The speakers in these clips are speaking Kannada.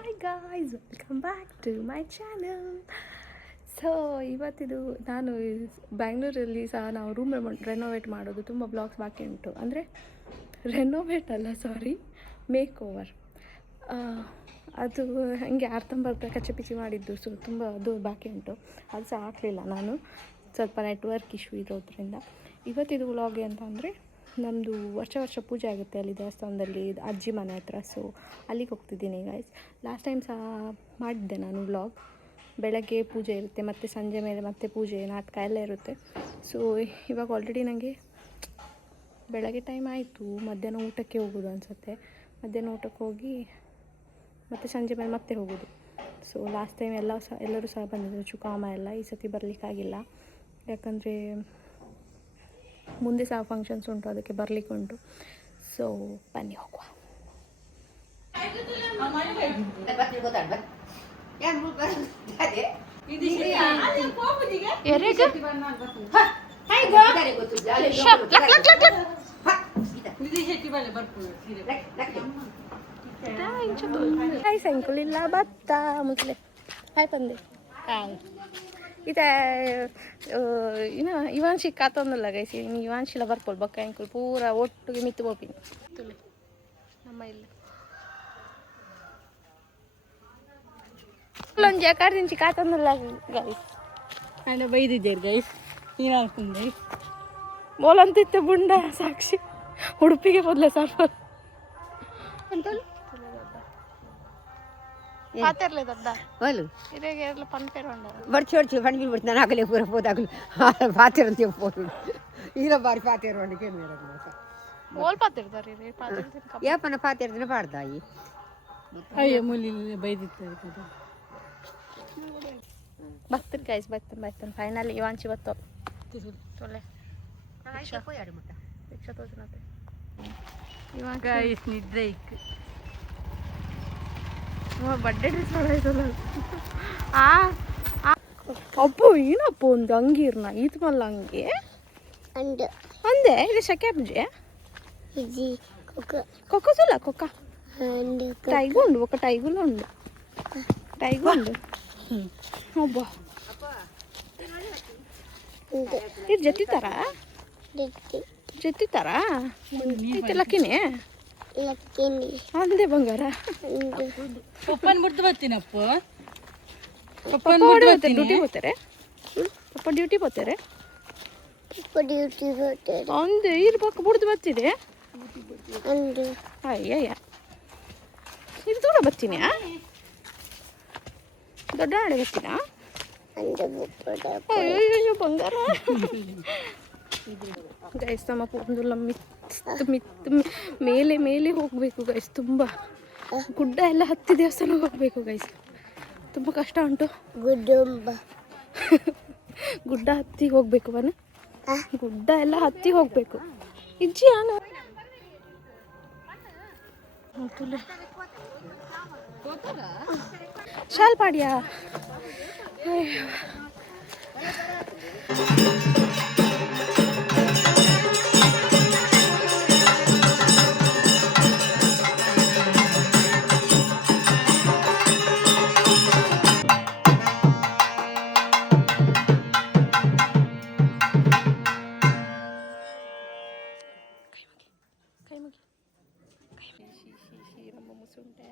Hi guys, welcome back to my channel. So ಇವತ್ತಿದು ನಾನು ಬ್ಯಾಂಗ್ಳೂರಲ್ಲಿ ಸಹ ನಾವು ರೂಮ್ ರೆನೋವೇಟ್ ಮಾಡೋದು ತುಂಬ ಬ್ಲಾಗ್ಸ್ ಬಾಕಿ ಉಂಟು. ಅಂದರೆ ರೆನೋವೇಟ್ ಅಲ್ಲ, ಸಾರಿ, ಮೇಕ್ ಓವರ್. ಅದು ಹಾಗೆ ಅರ್ಧಂಬರ್ಧ ಕಚ್ಚಪಿಚಿ ಮಾಡಿದ್ದು. ಸೊ ತುಂಬ ಅದು ಬಾಕಿ ಉಂಟು, ಅದು ಸಹ ಹಾಕಲಿಲ್ಲ ನಾನು, ಸ್ವಲ್ಪ ನೆಟ್ವರ್ಕ್ ಇಶ್ಯೂ ಇರೋದ್ರಿಂದ. ಇವತ್ತಿದು ವ್ಲಾಗ್ ಅಂತ ಅಂದರೆ ನಮ್ಮದು ವರ್ಷ ಪೂಜೆ ಆಗುತ್ತೆ ಅಲ್ಲಿ ದೇವಸ್ಥಾನದಲ್ಲಿ, ಅಜ್ಜಿ ಮನೆ ಹತ್ರ. ಸೊ ಅಲ್ಲಿಗೆ ಹೋಗ್ತಿದ್ದೀನಿ ಗೈಸ್. ಲಾಸ್ಟ್ ಟೈಮ್ ಸಹ ಮಾಡಿದ್ದೆ ನಾನು ವ್ಲಾಗ್. ಬೆಳಗ್ಗೆ ಪೂಜೆ ಇರುತ್ತೆ, ಮತ್ತು ಸಂಜೆ ಮೇಲೆ ಮತ್ತೆ ಪೂಜೆ, ನಾಟಕ ಎಲ್ಲ ಇರುತ್ತೆ. ಸೊ ಇವಾಗ ಆಲ್ರೆಡಿ ನನಗೆ ಬೆಳಗ್ಗೆ ಟೈಮ್ ಆಯಿತು, ಮಧ್ಯಾಹ್ನ ಊಟಕ್ಕೆ ಹೋಗೋದು ಅನಿಸುತ್ತೆ. ಮಧ್ಯಾಹ್ನ ಊಟಕ್ಕೆ ಹೋಗಿ ಮತ್ತು ಸಂಜೆ ಮೇಲೆ ಮತ್ತೆ ಹೋಗೋದು. ಸೊ ಲಾಸ್ಟ್ ಟೈಮ್ ಎಲ್ಲರೂ ಸಹ ಬಂದಿದ್ದರು, ಚುಕಾಮ ಎಲ್ಲ. ಈ ಸತಿ ಬರಲಿಕ್ಕಾಗಿಲ್ಲ, ಯಾಕಂದರೆ ಮುಂದೆ ಸಹ ಫಂಕ್ಷನ್ಸ್ ಉಂಟು, ಅದಕ್ಕೆ ಬರಲಿಕ್ಕೆ ಉಂಟು. ಸೊ ಬನ್ನಿ ಹೋಗುವ. ಸಂಕುಲಿಲ್ಲ ಭತ್ತ ಮುಸ್ಲೆ ಹಾಯ್ ಪಂದೆ ಹಾಯ್. ಇದೇ ಇವಾನ್ಶಿ ಕಾತೊಂದಲ್ಲ ಗೈಸಿ, ಇವಾನ್ಶಿಲ ಬರ್ಕೊಳ್ ಬೊಕ್ಕ ಅಂಕುಲ್ ಪೂರ ಒಟ್ಟಿಗೆ ಮಿತ್ತು ಬೋಪಿನಿ ತುಲೆ ನಮ್ಮ ಇಲ್ಲ ಒಂಜಿ ಕರ್ದಿಂಚಿ ಕಾತೊಂದಲ್ಲ ಗೈಸ್. ಅಂಡ ಬೈದಿದ್ದೇರು ಗೈಸ್, ನೀನು ಅನ್ಕೊಂಡೆ ಬೋಲಂತಿತ್ತು ಬುಂಡ ಸಾಕ್ಷಿ ಉಡುಪಿಗೆ ಬದಲೇ ಸ್ವಲ್ಪ ಪಾತೆರ್ಲೆ ದೊಡ್ಡ వాళ్ళు ಇರೆಗೆ ಎಲ್ಲ ಪನ್ಪೇರು ಉಂಡ ಬರ್ಚಿ ಫಂಡ್ ಬಿಡ್ತು. ನಾನು ಆಗಲೇ ಪೂರ ಹೋದಾಗಲು ಪಾತೆರ್ ಅಂತ ಹೋಗಿ ಈಗ ಬಾರಿ ಪಾತೆರ್ ಹೊಂಡಿಗೆ ಓಲ್ ಪಾತಿರ್ತಾರೆ ರೀ ಪಾತಿರ್ತೀನಿ ಯಾಪನ ಪಾತೆರ್ ದಿನ ಪಾಡ್ದಾಯಿ ಅಯ್ಯೋ ಮುಲಿ ಬೈದಿತ್ತು. ಬರ್ತೀನಿ ಗೈಸ್, ಬರ್ತೀನಿ ಫೈನಲಿ ಇವಾಂಚಿ ಬತ್ತು ತೊಲೆ ರಿಕ್ಷಾ ತೋಜನತೆ ಇವಾಗ ಗೈಸ್ ನಿದ್ರೆ ಇಕ್ ಬಡ್ಡೆ ಡ್ರೆಸ್ ಮಾಡೋಯ್ತಲ್ಲ. ಅಪ್ಪು ಏನಪ್ಪ ಒಂದು ಅಂಗೀರ್ನ ಇದು ಮಲ್ಲ ಹಂಗೆ ಅಂದೆ ಇದು ಶಕೆ ಪೂಜೆ ಕೊಕ್ಕಸುಲ್ಲ ಕೊಕ್ಕ ಟೈಗು ಉಂಡು, ఒక టైగులో ఉండు, టైగు ఉండు. అబ్బా ಇದು ಜತ್ತಿತಾರಾ అయితే ಲಕ್ಕಿನೇ ಅಂದೆ ಬಂಗಾರ ಪಪ್ಪನ ಬಿಡ್ತು ಬರ್ತೀನಪ್ಪ. ಡ್ಯೂಟಿ ಹೋಗ್ತಾರೆ, ಪಪ್ಪ ಡ್ಯೂಟಿ ಹೋಗ್ತಾರೆ ಅಂದೆ ಇರ್ಬೇಕು ಬಿಡ್ದು ಬರ್ತಿದೆ. ಅಯ್ಯಯ್ಯ ಇದು ದೂರ ಬರ್ತೀನಿ, ದೊಡ್ಡ ನಾಳೆ ಬರ್ತೀನಾ? ಅಯ್ಯಯ್ಯೋ ಬಂಗಾರ ಗೈಸ್. ನಮ್ಮ ಪೊಂದುಲ್ಲ ಮಿತ್ತು ಮೇಲೆ ಹೋಗಬೇಕು ಗೈಸ್. ತುಂಬ ಗುಡ್ಡ ಎಲ್ಲ ಹತ್ತಿ ದೇವಸ್ಥಾನಕ್ಕೆ ಹೋಗಬೇಕು ಗೈಸ್, ತುಂಬ ಕಷ್ಟ ಉಂಟು. ಗುಡ್ಡ ಹತ್ತಿ ಹೋಗಬೇಕು ಬನ್ನಿ, ಗುಡ್ಡ ಎಲ್ಲ ಹತ್ತಿ ಹೋಗಬೇಕು. ಇಜ್ಜಿ ನಾನು ಶಾಲ್ ಪಾಡ್ಯಾ ನಮ್ಮ ಮುಸುಂಟೆ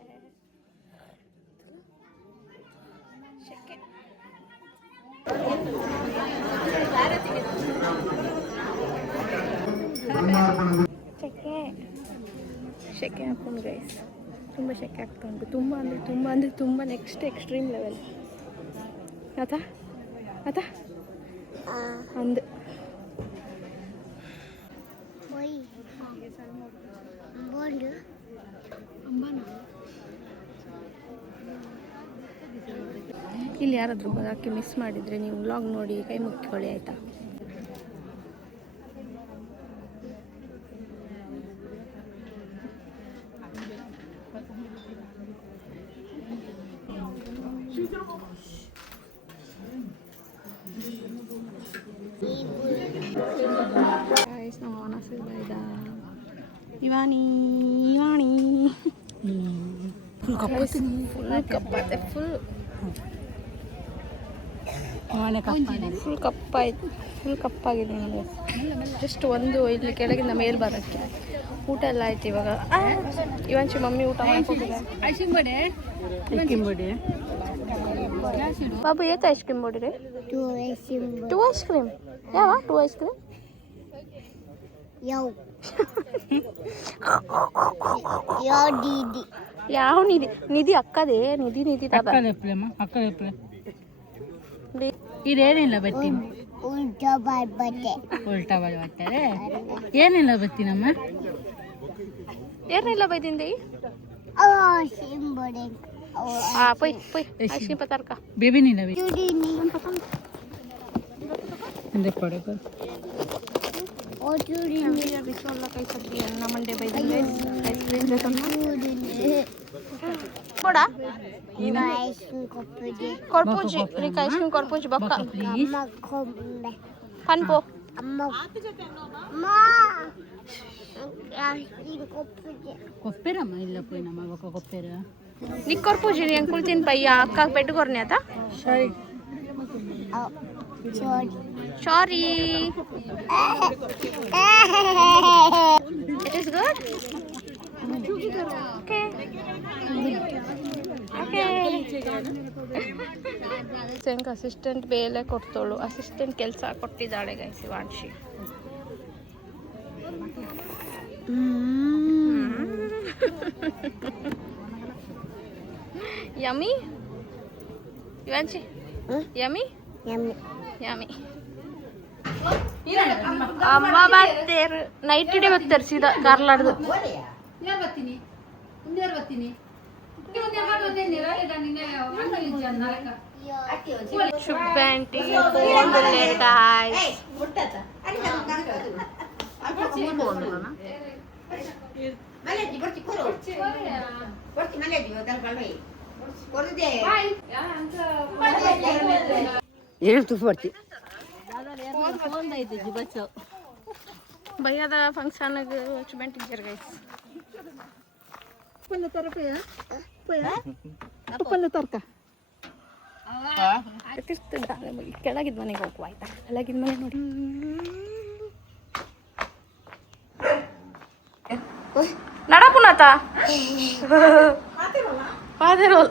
ಶೆಕೆ ಶೆಕೆ ಹಾಕೊಂಡು ಗೈಸ್. ತುಂಬ ಶೆಕೆ ಆಗ್ತಾ ಉಂಟು, ತುಂಬ ನೆಕ್ಸ್ಟ್ ಎಕ್ಸ್ಟ್ರೀಮ್ ಲೆವೆಲ್. ಆತಾ ಅಂದು ಇಲ್ಲಿ ಯಾರಾದರೂ ಬರೋಕ್ಕೆ ಮಿಸ್ ಮಾಡಿದರೆ ನೀವು ವ್ಲಾಗ್ ನೋಡಿ ಕೈ ಮುಕ್ಕಿಕೊಳ್ಳಿ ಆಯಿತಾ. ನಮ್ಮ ಮನಸ್ಸು ಇವಾಣಿ ಫುಲ್ ಕಪ್ಪಾಯ್ತು ಫುಲ್ ಕಪ್ಪಾಯ್ತು ಫುಲ್ ಕಪ್ಪಾಗಿದೆ ನನಗೆ ಜಸ್ಟ್ ಒಂದು ಇಲ್ಲಿ ಕೆಳಗಿಂದ ಮೇಲೆ ಬರೋಕ್ಕೆ ಊಟ ಎಲ್ಲ ಆಯ್ತು ಇವಾಗ ಇವಂಚಿ ಮಮ್ಮಿ ಊಟ ಮಾಡ್ಕೊಟ್ಟಿದ್ದಾರೆ ಬಾಬು ಏತ ಐಸ್ ಕ್ರೀಮ್ ಬೋಡಿ ರೀ ಟೂ ಐಸ್ ಕ್ರೀಮ್ ಯಾವ ಟೂ ಐಸ್ ಕ್ರೀಮ್ ಯಾವ ನಿಧಿ ನಿಧಿ ಅಕ್ಕದೇ ನಿಧಿ ತಾತ ಇದೇನಿಲ್ಲ ಬರ್ತೀನಿ ಉಲ್ಟಾ ಬರ್ತಾರೆ ಏನಿಲ್ಲ ಬರ್ತೀನಮ್ಮ ಏನಿಲ್ಲ ಬೈದಿಂದೆ ಪೊಯ್ ಪೊಯ್ ಐಸ್ ಕ್ರೀಮ್ ಪತಾರ್ಕ ಬೇಬಿನಿಲ್ಲ ಅಂದ್ರೆ ಕೊಡಕ ಅನ್ನ ಮಂಡೆ ಬೈದಂಗೆ ಐಸ್ ಕ್ರೀಮ್ ಕೊಡ ಕೊರ್ಪೂಜಿ ರಿಕ ಐಸ್ ಕ್ರೀಮ್ ಕೊರ್ಪೂಜಿ ಬೊಕ್ಕ ಪನ್ಪೋ ಕೊಪ್ಪೆರಮ್ಮ ಇಲ್ಲ ಪೋಯ್ ನಮ್ಮ ಬೊಕ್ಕ ಕೊಪ್ಪೆರ ನಿಕ್ ಕೊರ್ಪೂಜಿ ರೀ ಅಂಕುಲ್ ತಿನ್ ಪಯ್ಯ ಅಕ್ಕ ಪೆಟ್ಟುಕೊರ್ನೆ ಆತ ಸರಿ ಸಾರಿ it is good okay okay assistant ಬೇಲೆ ಕೊಡ್ತೋಳು ಅಸಿಸ್ಟೆಂಟ್ ಕೆಲಸ ಕೊಟ್ಟಿದ್ದಾಳೆ ಗೈಸ್ ವಾಂಶಿ ಯಮ್ಮಿ ಇವಾಂಚಿ ಯಮ್ಮಿ ಯಮ್ಮಿ ಅಮ್ಮ ಬರ್ತೇರು ನೈಟ್ ಡೇ ಬರ್ತಾರೆ ಸೀದಾ ಕಾರ್ಲಾಡ್ದು ಶುಭ ಆಂಟಿ ಏನು ತುಪ್ಪ ಬರ್ತಿ ಭಯ್ಯದ ಫಂಕ್ಷನ್ಗೆ ವಾಚ್ಮೆಂಟ್ ಇದ್ದಾರೆ ಗೈಸ್ ಕೆಳಗಿದ ಮನೆಗೆ ಹೋಗುವ ಆಯ್ತಾ ಕೆಳಗಿದ ಮನೆ ನೋಡಿ ನಡ ಪುನಾತ ಪಾದೇರೋಲ್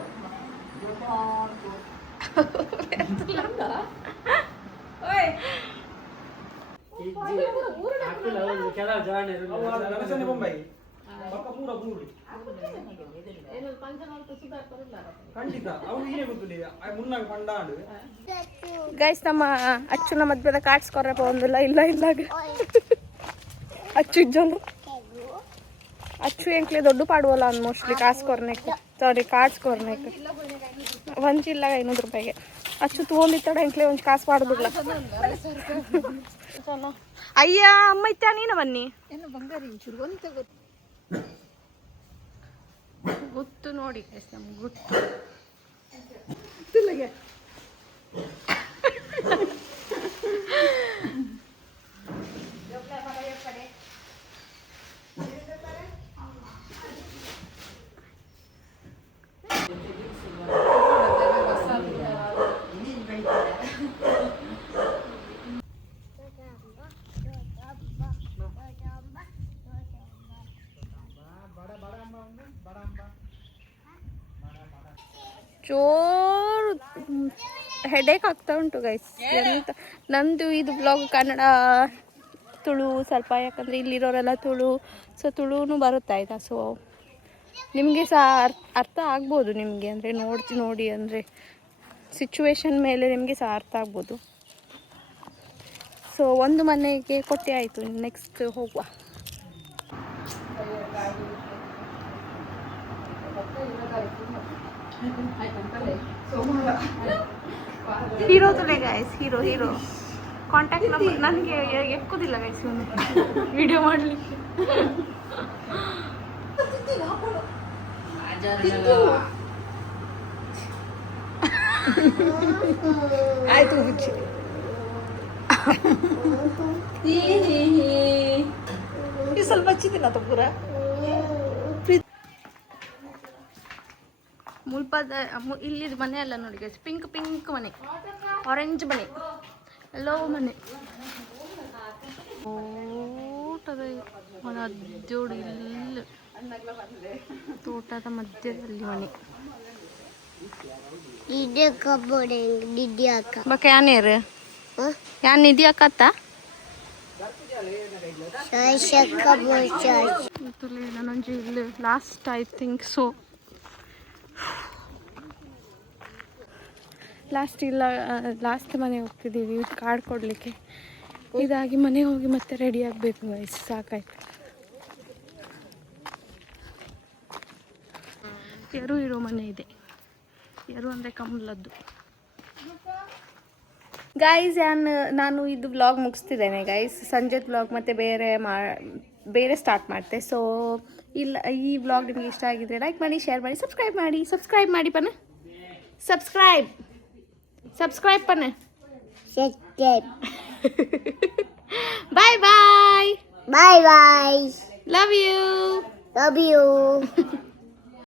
ಗೈಸ್ ನಮ್ಮ ಅಚ್ಚುನ ಮದ್ವೆದ ಕಾರ್ಡ್ಸ್ ಕೊರಪ್ಪ ಒಂದಿಲ್ಲ ಇಲ್ಲ ಅಚ್ಚು ಇಜ್ಜೊಂದು ಅಚ್ಚು ಎಂಕ್ಲೆ ದೊಡ್ಡ ಪಾಡುವಲ್ಲ ಅಂದ್ ಮೋಸ್ಟ್ಲಿ ಕಾಸು ಕೊರ್ನೆಕ್ ಸಾರಿ ಕಾರ್ಡ್ಸ್ ಕೊರ್ನೆಕ್ ಒಂಚಿಲ್ಲ 500 ರೂಪಾಯಿಗೆ ಅಚ್ಚು ತೊಗೊಂಡಿತ್ತಡ ಎಂಕ್ಲೆ ಒಂಚು ಕಾಸು ಪಾಡುದಿಲ್ಲ ಅಯ್ಯ ಅಮ್ಮ ಇತ್ತ ನೀನ ಬನ್ನಿ ಗೊತ್ತು ನೋಡಿ ನಮ್ಗೆ ಗೊತ್ತು ಜೋರು ಹೆಡೇಕ್ ಆಗ್ತಾ ಉಂಟು ಗೈಸ್ ಎಂತ ನಂದು ಇದು ಬ್ಲಾಗ್ ಕನ್ನಡ ತುಳು ಸ್ವಲ್ಪ ಯಾಕಂದರೆ ಇಲ್ಲಿರೋರೆಲ್ಲ ತುಳು ಸೊ ತುಳುನೂ ಬರುತ್ತೆ ಆಯಿತಾ ಸೊ ನಿಮಗೆ ಸಹ ಅರ್ಥ ಆಗ್ಬೋದು ನಿಮಗೆ ಅಂದರೆ ನೋಡಿ ಅಂದರೆ ಸಿಚುವೇಶನ್ ಮೇಲೆ ನಿಮಗೆ ಸಹ ಅರ್ಥ ಆಗ್ಬೋದು ಸೊ ಒಂದು ಮನೆಗೆ ಕೊಟ್ಟೆ ಆಯಿತು ನೆಕ್ಸ್ಟ್ ಹೋಗುವ ಹೀರೋ ತುಲೆ ಗೈಸ್ ಹೀರೋ ಕಾಂಟ್ಯಾಕ್ಟ್ ನಂಬರ್ ನನಗೆ ಎಕ್ಕೋದಿಲ್ಲ ಗೈಸ್ ವಿಡಿಯೋ ಮಾಡಲಿಕ್ಕೆ ಆಯ್ತು ಹುಚ್ಚಿ ಸ್ವಲ್ಪ ಹಚ್ಚಿದ್ದೀನ ಪೂರ ಮುಲ್ಪದ ಇಲ್ಲಿದ್ದು ಮನೆ ಅಲ್ಲ ನೋಡಿ ಗೈಸ್, ಪಿಂಕ್ ಪಿಂಕ್ ಮನೆ, ಆರೆಂಜ್ ಮನೆ, ಎಲ್ಲೋ ಮನೆ, ತೋಟದ ಮನೆ ಅದ್ದೋಡು ಇಲ್ಲಿ ತೋಟದ ಮಧ್ಯದಲ್ಲಿ ಮನೆ. ಬಕ್ಕ ಯಾನೇರು ಯಾನ್ ನಿಧಿ ಅಕ್ಕತ್ತ ನಂಜಿ ಇಲ್ಲಿ last I think so last ಮನೆ ಹೋಗ್ತಿದ್ದೀವಿ ಕಾರ್ಡ್ ಕೊಡಲಿಕ್ಕೆ. ಇದಾಗಿ ಮನೆಗೆ ಹೋಗಿ ಮತ್ತೆ ರೆಡಿ ಆಗಬೇಕು ಗೈಸ್, ಸಾಕಾಯ್ತು. ಎರು ಇರೋ ಮನೆ ಇದೆ, ಎರು ಅಂದರೆ ಕಮಲದ್ದು. ಗೈಸ್ ನಾನು ಇದು ವ್ಲಾಗ್ ಮುಗಿಸ್ತಿದ್ದೇನೆ ಗೈಸ್. ಸಂಜೆದ ವ್ಲಾಗ್ ಮತ್ತು ಬೇರೆ ಸ್ಟಾರ್ಟ್ ಮಾಡ್ತೆ. ಸೊ ಇಲ್ಲ, ಈ ವ್ಲಾಗ್ ನಿಮಗೆ ಇಷ್ಟ ಆಗಿದ್ರೆ ಲೈಕ್ ಮಾಡಿ, ಶೇರ್ ಮಾಡಿ, ಸಬ್ಸ್ಕ್ರೈಬ್ ಮಾಡಿ ಪನ subscribe ಪನ. Bye bye. Bye bye. Love you. Love you.